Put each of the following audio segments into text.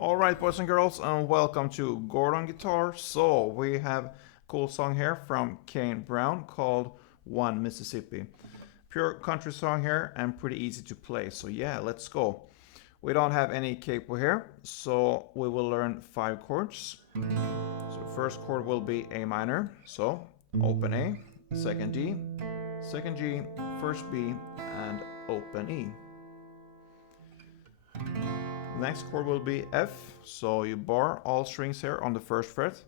Alright, boys and girls, and welcome to Gordon Guitar. So, we have a cool song here from Kane called One Mississippi. Pure country song here and pretty easy to play. So, yeah, let's go. We don't have any capo here, so we will learn 5 chords. So, first chord will be A minor. So, open A, second D, second G, first B, and open E. Next chord will be F, so you bar all strings here on the first fret,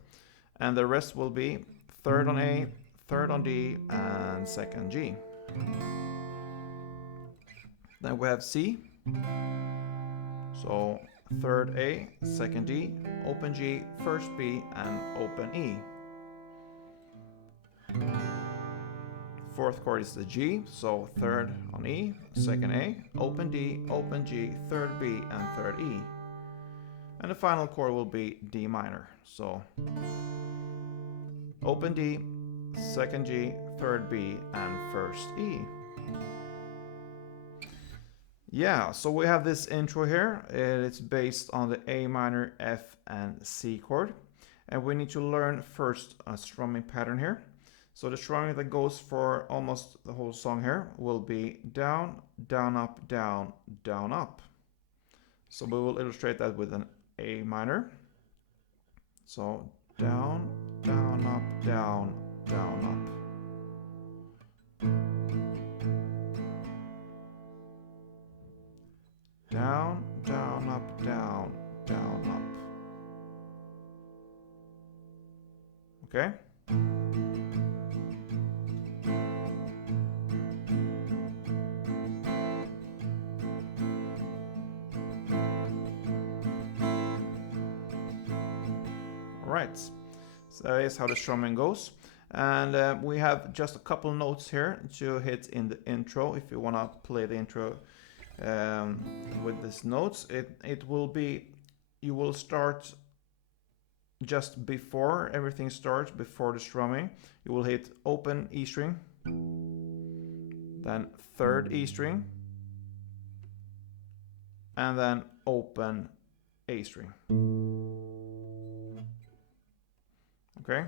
and the rest will be third on A, third on D, and second G. Then we have C, so third A, second D, open G, first B, and open E. Fourth chord is the G, so third on E, second A, open D, open G, third B, and third E. And the final chord will be D minor. So open D, second G, third B, and first E. Yeah, so we have this intro here. It's based on the A minor, F, and C chord. And we need to learn first a strumming pattern here. So the strumming that goes for almost the whole song here will be down, down, up, down, down, up. So we will illustrate that with an A minor. So down, down, up, down, down, up. Down, down, up, down, down, up. Okay? Right, so that is how the strumming goes, and we have just a couple notes here to hit in the intro. If you want to play the intro with these notes, it will be, you will start just before everything starts, before the strumming. You will hit open E string, then third E string, and then open A string. Okay.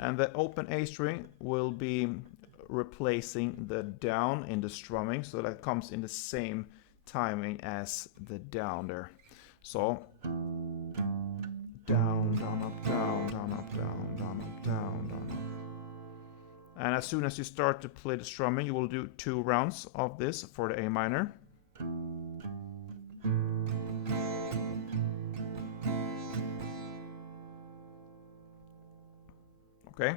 And the open A string will be replacing the down in the strumming, so that comes in the same timing as the down there. So down, down, up, down, down, up, down, down, up, down, down, up. And as soon as you start to play the strumming, you will do 2 rounds of this for the A minor. Okay,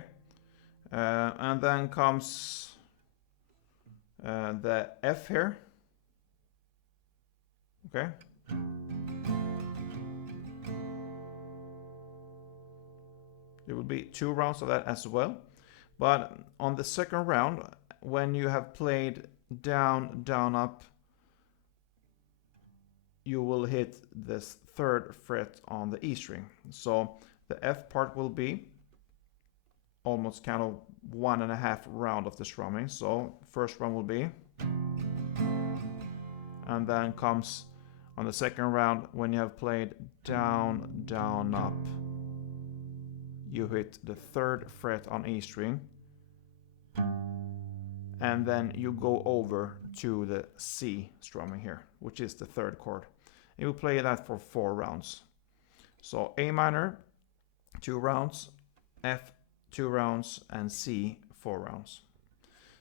and then comes the F here. Okay, there will be 2 rounds of that as well. But on the second round, when you have played down, down, up, you will hit this third fret on the E string. So the F part will be almost kind of 1.5 round of the strumming. So first round will be, and then comes on the second round, when you have played down, down, up, you hit the third fret on E string, and then you go over to the C strumming here, which is the third chord. You will play that for 4 rounds. So A minor 2 rounds, F 2 rounds, and C 4 rounds.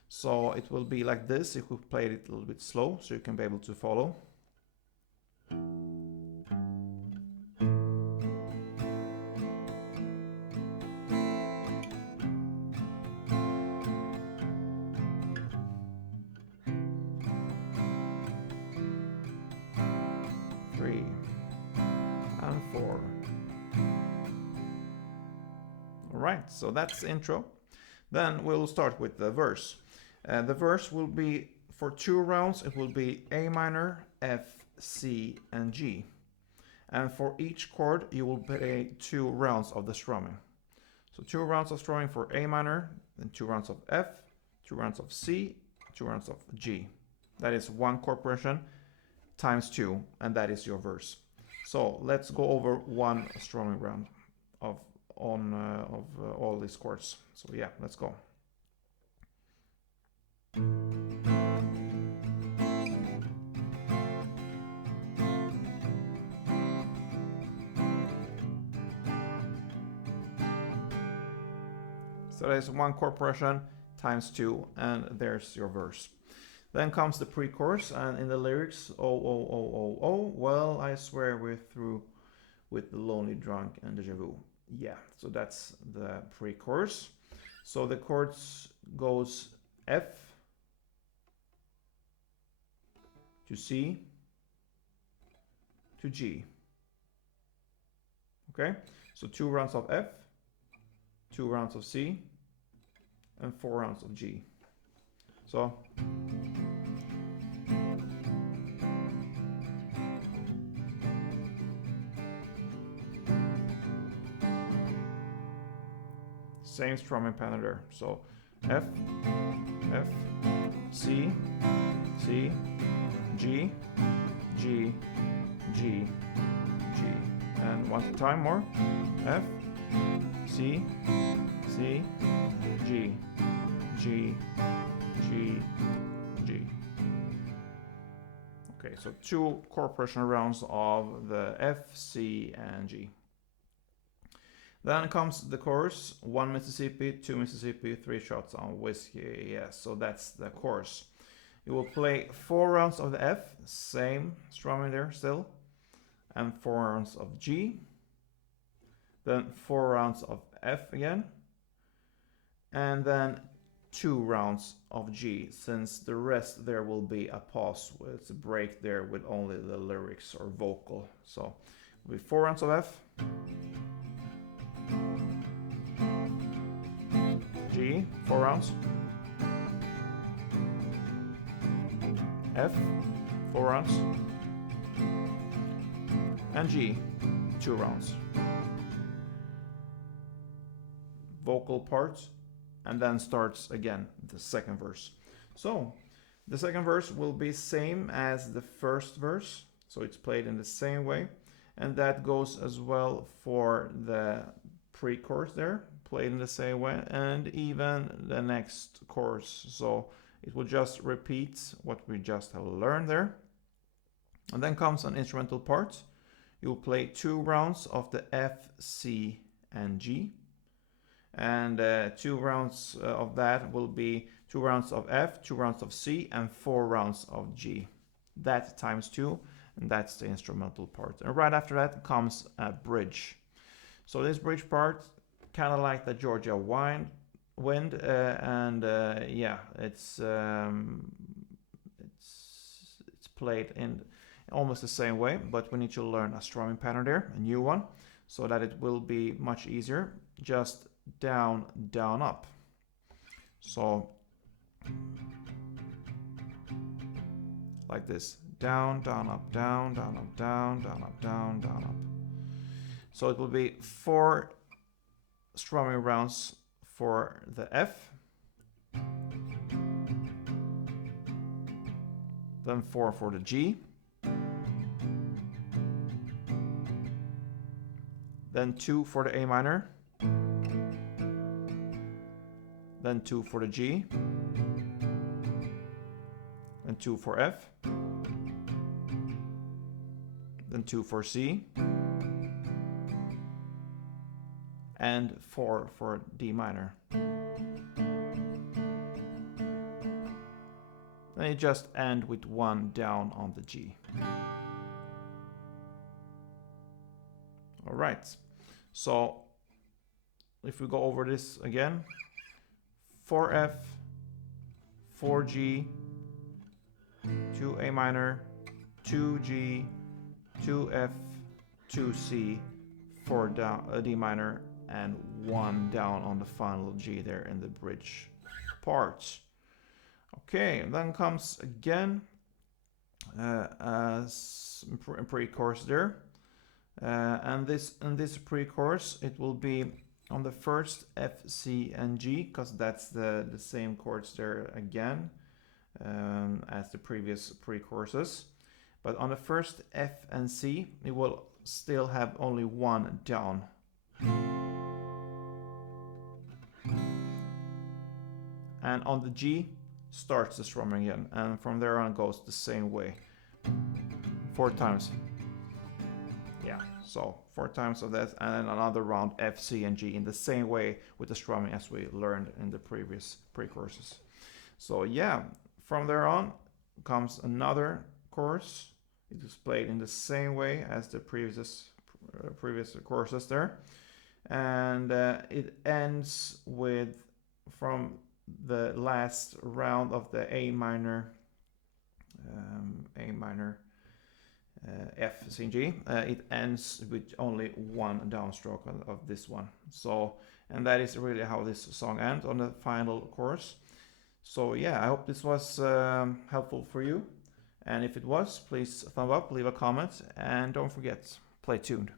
So it will be like this if we play it a little bit slow, so you can be able to follow. Three and 4. Alright, so that's the intro. Then we'll start with the verse. The verse will be, for 2 rounds, it will be A minor, F, C, and G. And for each chord, you will play 2 rounds of the strumming. So 2 rounds of strumming for A minor, then 2 rounds of F, 2 rounds of C, 2 rounds of G. That is one chord progression times 2, and that is your verse. So let's go over one strumming round of all these chords. So yeah, let's go. So there's one chord progression times 2, and there's your verse. Then comes the pre-chorus, and in the lyrics, oh, oh, oh, oh, oh, well, I swear we're through with the lonely drunk and deja vu. Yeah, so that's the pre-chorus. So the chords goes F to C to G. Okay, so 2 rounds of F, 2 rounds of C, and 4 rounds of G. So same strumming pattern there. So F, F, C, C, G, G, G, G. And one time more. F, C, C, G, G, G, G. Okay, so 2 chord progression rounds of the F, C, and G. Then comes the chorus, 1 Mississippi, 2 Mississippi, 3 shots on whiskey. Yes, so that's the chorus. You will play 4 rounds of the F, same strumming there still, and 4 rounds of G, then 4 rounds of F again, and then 2 rounds of G, since the rest there will be a pause, it's a break there with only the lyrics or vocal. So with 4 rounds of F, G, 4 rounds, F, 4 rounds, and G, 2 rounds. Vocal parts, and then starts again the second verse. So the second verse will be same as the first verse, so it's played in the same way, and that goes as well for the pre-chorus there, played in the same way, and even the next chorus. So it will just repeat what we just have learned there. And then comes an instrumental part. You'll play 2 rounds of the F, C, and G. And 2 rounds of that will be 2 rounds of F, 2 rounds of C, and 4 rounds of G. That times 2, and that's the instrumental part. And right after that comes a bridge. So this bridge part, kind of like the Georgia wind, yeah, it's played in almost the same way, but we need to learn a strumming pattern there, a new one, so that it will be much easier. Just down, down, up. So like this, down, down, up, down, down, up, down, down, up, down, down, up. So it will be 4 strumming rounds for the F, then 4 for the G, then 2 for the A minor, then 2 for the G, and 2 for F, then 2 for C, and 4 for D minor. Then you just end with 1 down on the G. All right, so if we go over this again, 4F, 4G, 2A minor, 2G, 2F, 2C, 4 down, D minor, and 1 down on the final G there in the bridge part. Okay, and then comes again pre-chorus there, and in this pre-chorus it will be on the first F, C, and G, because that's the same chords there again. as the previous pre-choruses. But on the first F and C, it will still have only one down. And on the G, starts the strumming again, and from there on goes the same way. 4 times. Yeah, so 4 times of that, and then another round F, C, and G in the same way with the strumming as we learned in the previous pre-courses. So yeah, from there on comes another chorus. It is played in the same way as the previous courses there, and it ends with, from the last round of the A minor, F, C, and G, it ends with only one downstroke of this one. So, and that is really how this song ends on the final chorus. So yeah, I hope this was helpful for you. And if it was, please thumb up, leave a comment, and don't forget, play tuned.